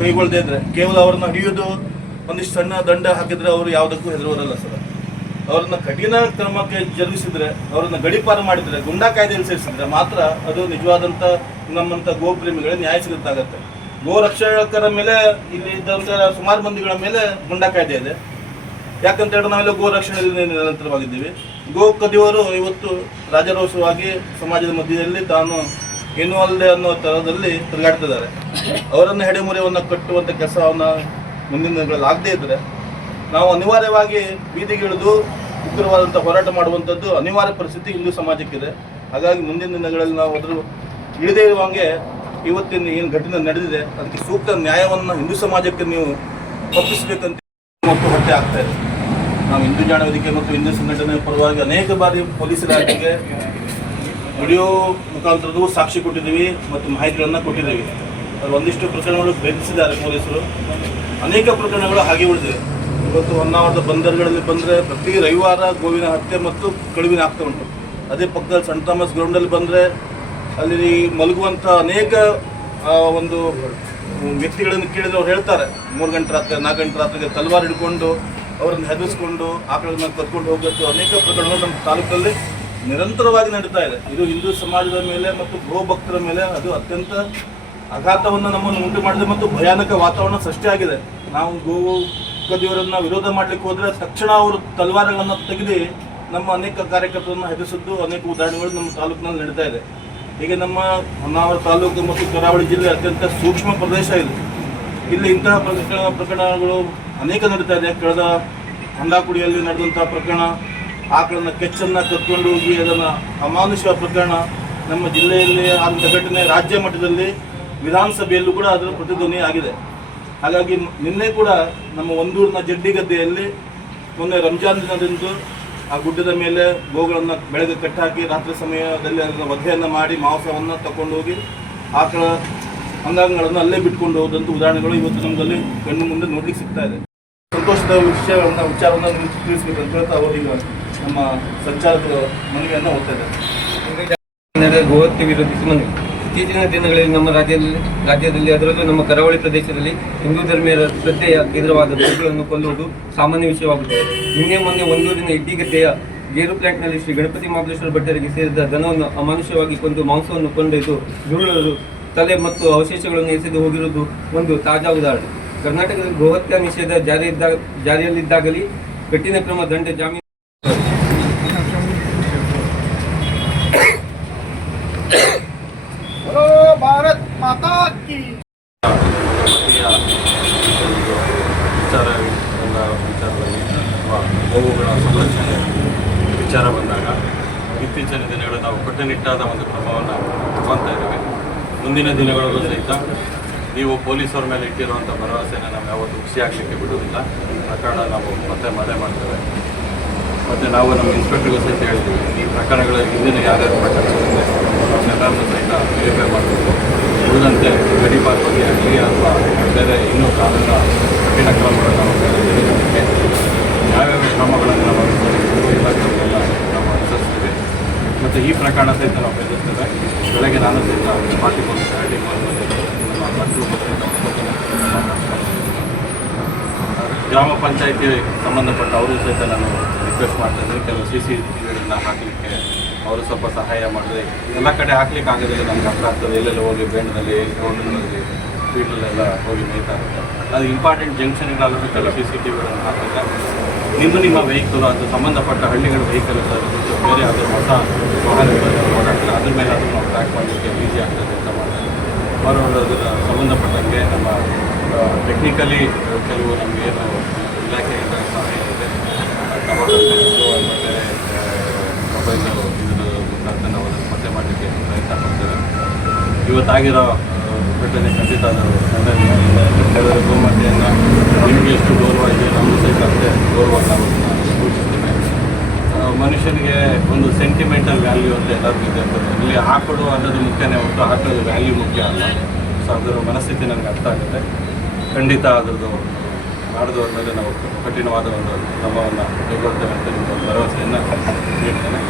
ಕೈಗೊಳ್ಳದೇ ಇದ್ರೆ ಕೇವಲ ಅವ್ರನ್ನ ಹಿಡಿಯೋದು ಒಂದಿಷ್ಟು ಸಣ್ಣ ದಂಡ ಹಾಕಿದ್ರೆ ಅವರು ಯಾವುದಕ್ಕೂ ಹೆದರುವರಲ್ಲ ಸರ್. ಅವ್ರನ್ನ ಕಠಿಣ ಕ್ರಮಕ್ಕೆ ಜರುಗಿಸಿದ್ರೆ, ಅವ್ರನ್ನ ಗಡೀಪಾರು ಮಾಡಿದ್ರೆ, ಗುಂಡಾ ಕಾಯ್ದೆಯಲ್ಲಿ ಸೇರಿಸಿದ್ರೆ ಮಾತ್ರ ಅದು ನಿಜವಾದಂಥ ನಮ್ಮಂಥ ಗೋಪ್ರೇಮಿಗಳಿಗೆ ನ್ಯಾಯ ಸಿಗುತ್ತಾಗತ್ತೆ. ಗೋ ರಕ್ಷಕರ ಮೇಲೆ ಇಲ್ಲಿ ಇದ್ದಂಥ ಸುಮಾರು ಮಂದಿಗಳ ಮೇಲೆ ಗುಂಡಾ ಕಾಯ್ದೆ ಇದೆ. ಯಾಕಂತ ಹೇಳಿದ್ರೆ ನಾವೆಲ್ಲ ಗೋ ರಕ್ಷಣೆಯಲ್ಲಿ ನಿರಂತರವಾಗಿದ್ದೀವಿ. ಗೋ ಕದಿಯವರು ಇವತ್ತು ರಾಜರೋಷವಾಗಿ ಸಮಾಜದ ಮಧ್ಯದಲ್ಲಿ ತಾನು ಏನೂ ಅಲ್ಲದೆ ಅನ್ನೋ ಥರದಲ್ಲಿ ತಿರುಗಾಡ್ತಿದ್ದಾರೆ. ಅವರನ್ನು ಹೆಡೆಮುರಿಯನ್ನು ಕಟ್ಟುವಂಥ ಕೆಲಸವನ್ನು ಮುಂದಿನ ದಿನಗಳಲ್ಲಿ ಆಗದೇ ಇದ್ದರೆ ನಾವು ಅನಿವಾರ್ಯವಾಗಿ ಬೀದಿಗಿಳಿದು ಉಗ್ರವಾದಂಥ ಹೋರಾಟ ಮಾಡುವಂಥದ್ದು ಅನಿವಾರ್ಯ ಪರಿಸ್ಥಿತಿ ಹಿಂದೂ ಸಮಾಜಕ್ಕಿದೆ. ಹಾಗಾಗಿ ಮುಂದಿನ ದಿನಗಳಲ್ಲಿ ನಾವು ಅದ್ರ ಇಳದೇ ಇರುವಂಗೆ ಇವತ್ತಿನ ಏನು ಘಟನೆ ನಡೆದಿದೆ ಅದಕ್ಕೆ ಸೂಕ್ತ ನ್ಯಾಯವನ್ನು ಹಿಂದೂ ಸಮಾಜಕ್ಕೆ ನೀವು ಒಪ್ಪಿಸಬೇಕಂತ ಮತ್ತು ಹೊಟ್ಟೆ ಆಗ್ತಾ ಇದೆ. ನಾವು ಹಿಂದೂ ಜಾಣ ವೇದಿಕೆ ಮತ್ತು ಹಿಂದೂ ಸಂಘಟನೆ ಪರವಾಗಿ ಅನೇಕ ಬಾರಿ ಪೊಲೀಸ್ ಇಲಾಖೆಗೆ ವಿಡಿಯೋ ಮುಖಾಂತರದೂ ಸಾಕ್ಷಿ ಕೊಟ್ಟಿದ್ದೀವಿ ಮತ್ತು ಮಾಹಿತಿಗಳನ್ನು ಕೊಟ್ಟಿದ್ದೀವಿ. ಅದು ಒಂದಿಷ್ಟು ಪ್ರಕರಣಗಳು ಭೇದಿಸಿದ್ದಾರೆ ಪೊಲೀಸರು. ಅನೇಕ ಪ್ರಕರಣಗಳು ಹಾಗೆ ಉಳಿದಿವೆ. ಇವತ್ತು ಹೊನ್ನಾವರದ ಬಂದರುಗಳಲ್ಲಿ ಬಂದರೆ ಪ್ರತಿ ರವಿವಾರ ಗೋವಿನ ಹತ್ಯೆ ಮತ್ತು ಕಳುವಿನ ಆಗ್ತಾ ಉಂಟು. ಅದೇ ಪಕ್ಕದಲ್ಲಿ ಸಣ್ಣ ಥಾಮಸ್ ಗ್ರೌಂಡಲ್ಲಿ ಬಂದರೆ ಅಲ್ಲಿ ಮಲಗುವಂಥ ಅನೇಕ ಒಂದು ವ್ಯಕ್ತಿಗಳನ್ನು ಕೇಳಿದ್ರೆ ಅವ್ರು ಹೇಳ್ತಾರೆ 3 ಗಂಟೆ ರಾತ್ರಿ 4 ಗಂಟೆ ರಾತ್ರಿಗೆ ತಲವಾರು ಹಿಡ್ಕೊಂಡು ಅವರನ್ನು ಹೆದರಿಸ್ಕೊಂಡು ಆಕಳನ್ನ ಕರ್ಕೊಂಡು ಹೋಗೋದು ಅನೇಕ ಪ್ರಕರಣಗಳು ನಮ್ಮ ತಾಲೂಕಲ್ಲಿ ನಿರಂತರವಾಗಿ ನಡೀತಾ ಇದೆ. ಇದು ಹಿಂದೂ ಸಮಾಜದ ಮೇಲೆ ಮತ್ತು ಗೋ ಭಕ್ತರ ಮೇಲೆ ಅದು ಅತ್ಯಂತ ಆಘಾತವನ್ನು ನಮ್ಮನ್ನು ಉಂಟು ಮಾಡಿದೆ ಮತ್ತು ಭಯಾನಕ ವಾತಾವರಣ ಸೃಷ್ಟಿಯಾಗಿದೆ. ನಾವು ಗೋ ಕದಿಯವರನ್ನು ವಿರೋಧ ಮಾಡಲಿಕ್ಕೆ ಹೋದರೆ ತಕ್ಷಣ ಅವರು ತಲವಾರುಗಳನ್ನು ತೆಗೆದು ನಮ್ಮ ಅನೇಕ ಕಾರ್ಯಕರ್ತರನ್ನು ಹೆದರಿಸಿದ್ದು ಅನೇಕ ಉದಾಹರಣೆಗಳು ನಮ್ಮ ತಾಲೂಕಿನಲ್ಲಿ ನಡೀತಾ ಇದೆ. ಹೀಗೆ ನಮ್ಮ ಹೊನ್ನಾವರ ತಾಲೂಕು ಮತ್ತು ಕರಾವಳಿ ಜಿಲ್ಲೆ ಅತ್ಯಂತ ಸೂಕ್ಷ್ಮ ಪ್ರದೇಶ ಇದೆ. ಇಲ್ಲಿ ಇಂತಹ ಪ್ರಕರಣಗಳು ಅನೇಕ ನಡೀತಾ ಇದೆ. ಕಳೆದ ಹಂದಾಕುಡಿಯಲ್ಲಿ ನಡೆದಂಥ ಪ್ರಕರಣ, ಆಕಳನ್ನ ಕೆಚ್ಚನ್ನು ಕತ್ಕೊಂಡು ಹೋಗಿ ಅದನ್ನು ಅಮಾನುಷ ಪ್ರಕರಣ ನಮ್ಮ ಜಿಲ್ಲೆಯಲ್ಲಿ ಆದಂಥ ಘಟನೆ ರಾಜ್ಯ ಮಟ್ಟದಲ್ಲಿ ವಿಧಾನಸಭೆಯಲ್ಲೂ ಕೂಡ ಅದರ ಪ್ರತಿಧ್ವನಿ ಆಗಿದೆ. ಹಾಗಾಗಿ ನಿನ್ನೆ ಕೂಡ ನಮ್ಮ ಒಂದೂರಿನ ಜಡ್ಡಿಗದ್ದೆಯಲ್ಲಿ ಮೊನ್ನೆ ರಂಜಾನ್ ದಿನದಂದು ಆ ಗುಡ್ಡದ ಮೇಲೆ ಗೋಗಳನ್ನು ಬೆಳಗ್ಗೆ ಕಟ್ಟಾಕಿ ರಾತ್ರಿ ಸಮಯದಲ್ಲಿ ಅದನ್ನು ವಧೆಯನ್ನು ಮಾಡಿ ಮಾಂಸವನ್ನು ತಗೊಂಡು ಹೋಗಿ ಆಕಳ ಅಂಗಾಂಗಗಳನ್ನು ಅಲ್ಲೇ ಬಿಟ್ಕೊಂಡು ಹೋದಂಥ ಉದಾಹರಣೆಗಳು ಇವತ್ತು ನಮ್ಮಲ್ಲಿ ಕಣ್ಣು ಮುಂದೆ ನೋಡ್ಲಿಕ್ಕೆ ಸಿಗ್ತಾ ಇದೆ. ಸಂತೋಷದ ವಿಚಾರವನ್ನು ತಿಳಿಸ್ಬೇಕಂತ ಹೇಳ್ತಾ ಅವರೀಗ ನಮ್ಮ ಸಂಚಾಲಕರ ಮನವಿಯನ್ನು ಓದ್ತಾ ಇದ್ದಾರೆ. ಗೋಹತ್ಯೆ ವಿರೋಧಿಸಿ ಮನವಿ. ಇತ್ತೀಚಿನ ದಿನಗಳಲ್ಲಿ ನಮ್ಮ ರಾಜ್ಯದಲ್ಲಿ ಅದರಲ್ಲೂ ನಮ್ಮ ಕರಾವಳಿ ಪ್ರದೇಶದಲ್ಲಿ ಹಿಂದೂ ಧರ್ಮೀಯರ ಶ್ರದ್ಧೆಯ ಕೇಂದ್ರವಾದ ಗೋಗಳನ್ನು ಕೊಲ್ಲುವುದು ಸಾಮಾನ್ಯ ವಿಷಯವಾಗುತ್ತದೆ. ನಿನ್ನೆ ಮೊನ್ನೆ ಒಂದೂರಿನ ಇಡ್ಡಿಗದ್ದೆಯ ಗೇರು ಪ್ಲಾಂಟ್ನಲ್ಲಿ ಶ್ರೀ ಗಣಪತಿ ಮಹಾಬಲೇಶ್ವರ ಭಟ್ಟರಿಗೆ ಸೇರಿದ ದನವನ್ನು ಅಮಾನುಷವಾಗಿ ಕೊಂದು ಮಾಂಸವನ್ನು ಕೊಂಡೊಯ್ದು ದುರುಳರು ತಲೆ ಮತ್ತು ಅವಶೇಷಗಳನ್ನು ಎಸೆದು ಹೋಗಿರುವುದು ಒಂದು ತಾಜಾ ಉದಾಹರಣೆ. ಕರ್ನಾಟಕದಲ್ಲಿ ಗೋಹತ್ಯಾ ನಿಷೇಧ ಜಾರಿಯಲ್ಲಿದ್ದಾಗಲಿ ಕಠಿಣ ಕ್ರಮ ದಂಡ ಜಾಮೀನು ಭಾರತ್ ಮಾತಾ ಕಿ ವಿಚಾರದಲ್ಲಿ ಗೋವುಗಳ ಸಂರಕ್ಷಣೆ ವಿಚಾರ ಬಂದಾಗ ಇತ್ತೀಚಿನ ದಿನಗಳು ನಾವು ಕಟ್ಟುನಿಟ್ಟಾದ ಒಂದು ಕ್ರಮವನ್ನು ತಗೊಳ್ತಾ ಇದ್ದೇವೆ. ಮುಂದಿನ ದಿನಗಳಲ್ಲೂ ಸಹಿತ ನೀವು ಪೊಲೀಸರ ಮೇಲೆ ಇಟ್ಟಿರುವಂಥ ಭರವಸೆಯನ್ನು ನಾವು ಯಾವತ್ತೂ ಖುಷಿಯಾಗಲಿಕ್ಕೆ ಬಿಡುವುದಿಲ್ಲ. ಈ ಪ್ರಕರಣ ನಾವು ಮತ್ತೆ ಮಾಡ್ತೇವೆ. ಮತ್ತು ನಾವು ನಮ್ಮ ಇನ್ಸ್ಪೆಕ್ಟರ್ಗೂ ಸಹಿತ ಹೇಳಿದ್ದೀವಿ, ಈ ಪ್ರಕರಣಗಳ ಹಿಂದಿನ ಯಾರ್ಯಾರು ಪ್ರಕರಣಗಳಿದೆ ಅವನ್ನೆಲ್ಲರನ್ನೂ ಸಹಿತ ವೆರಿಫೈ ಮಾಡಬೇಕು. ಉಳಿದಂತೆ ಗಡೀಪಾರ್ ಬಗ್ಗೆ ಆಗಲಿ ಅಥವಾ ಬೇರೆ ಇನ್ನೂ ಕಾನೂನಿನ ಕಠಿಣ ಕ್ರಮಗಳನ್ನು ನಾವು ತೆಗೆದುಕೊಳ್ಳಕ್ಕೆ ಯಾವ್ಯಾವ ಕ್ರಮಗಳನ್ನು ನಾವು ಇಲಾಖೆಲ್ಲ ನಾವು ಅನುಸರಿಸ್ತೀವಿ. ಮತ್ತು ಈ ಪ್ರಕರಣ ಸಹಿತ ನಾವು ಬೆಳೆಸ್ತೇವೆ. ಬೆಳಗ್ಗೆ ನಾನು ಸಹಿತ ಪಾರ್ಟಿ ಬಂದು ಹ್ಯಾಂಡಿ ಮಾಡುವಂಥದ್ದು ಗ್ರಾಮ ಪಂಚಾಯಿತಿ ಸಂಬಂಧಪಟ್ಟ ಅವರು ಸಹಿತ ನಾನು ರಿಕ್ವೆಸ್ಟ್ ಮಾಡ್ತಾಯಿದ್ದೀನಿ. ಕೆಲವು CCTVಗಳನ್ನ ಹಾಕಲಿಕ್ಕೆ ಅವರು ಸ್ವಲ್ಪ ಸಹಾಯ ಮಾಡಿದ್ರೆ ಎಲ್ಲ ಕಡೆ ಹಾಕ್ಲಿಕ್ಕೆ ಆಗೋದಿಲ್ಲ. ನಮ್ಗೆ ಅರ್ಥ ಆಗ್ತದೆ, ಎಲ್ಲೆಲ್ಲ ಹೋಗಿ ಬೇಂಡ್ನಲ್ಲಿ ರೋಡ್ಗಳಲ್ಲಿ ಫೀಲ್ಡಲ್ಲೆಲ್ಲ ಹೋಗಿ ಮೇಯ್ತಾ ಇರುತ್ತೆ. ಅದು ಇಂಪಾರ್ಟೆಂಟ್ ಜಂಕ್ಷನ್ಗಳಲ್ಲೂ ಕೆಲವು CCTVಗಳನ್ನು ಹಾಕಿದ್ರೆ ನಿಮ್ಮ ವೆಹಿಕಲ್ ಅದು ಸಂಬಂಧಪಟ್ಟ ಹಳ್ಳಿಗಳ ವೆಹಿಕಲ್ ಬೇರೆ ಯಾವುದೇ ಹೊಸ ವಾಹನಗಳನ್ನು ಓಡಾಡ್ತಾರೆ ಅದ್ರ ಮೇಲೆ ಅದನ್ನು ನಾವು ಟ್ರ್ಯಾಕ್ ಮಾಡಲಿಕ್ಕೆ ಈಸಿ ಆಗ್ತದೆ ಅಂತ ಮಾಡ್ತಾರೆ. ಅವರು ಅದರ ಸಂಬಂಧಪಟ್ಟಂಗೆ ನಮ್ಮ ಟೆಕ್ನಿಕಲಿ ಕೆಲವು ನಮಗೆ ಏನು ಇಲಾಖೆಯಿಂದ ಸಹಾಯ ಇದೆ, ಮತ್ತು ಮೊಬೈಲ್ ಇದರ ಮುಖಾಂತರ ನಾವು ಅದನ್ನು ಪತ್ತೆ ಮಾಡಲಿಕ್ಕೆ ಪ್ರಯತ್ನ ಪಡ್ತೇವೆ. ಇವತ್ತಾಗಿರೋ ಘಟನೆ ಖಂಡಿತ ಅದು ಗೋಮಾತೆಯನ್ನು ನಿಮಗೆ ಎಷ್ಟು ಗೌರವ ಇದೆ ನಮಗೂ ಸಹಿತ ಅಷ್ಟೇ ಗೌರವ ನಾವು ಸೂಚಿಸ್ತೇವೆ. ಮನುಷ್ಯನಿಗೆ ಒಂದು ಸೆಂಟಿಮೆಂಟಲ್ ವ್ಯಾಲ್ಯೂ ಅಂತ ಎಲ್ಲರಿಗೂ ಇದೆ. ಇಲ್ಲಿ ಹಾಕೊಡು ಅನ್ನೋದು ಮುಖ್ಯನೇ ಹೊರತು ಹಾಕೋದು ವ್ಯಾಲ್ಯೂ ಮುಖ್ಯ ಅಲ್ಲ. ಸೊ ಅದರ ಮನಸ್ಥಿತಿ ನನಗೆ ಅರ್ಥ ಆಗುತ್ತೆ. ಖಂಡಿತ ಅದರದ್ದು ಮಾಡಿದವ್ರ ಮೇಲೆ ನಾವು ಕಠಿಣವಾದ ಒಂದು ಕ್ರಮವನ್ನು ಕೈಗೊಳ್ತೇವೆ ಅಂತ ನಿಮಗೆ ಭರವಸೆಯನ್ನು ನೀಡ್ತೇನೆ.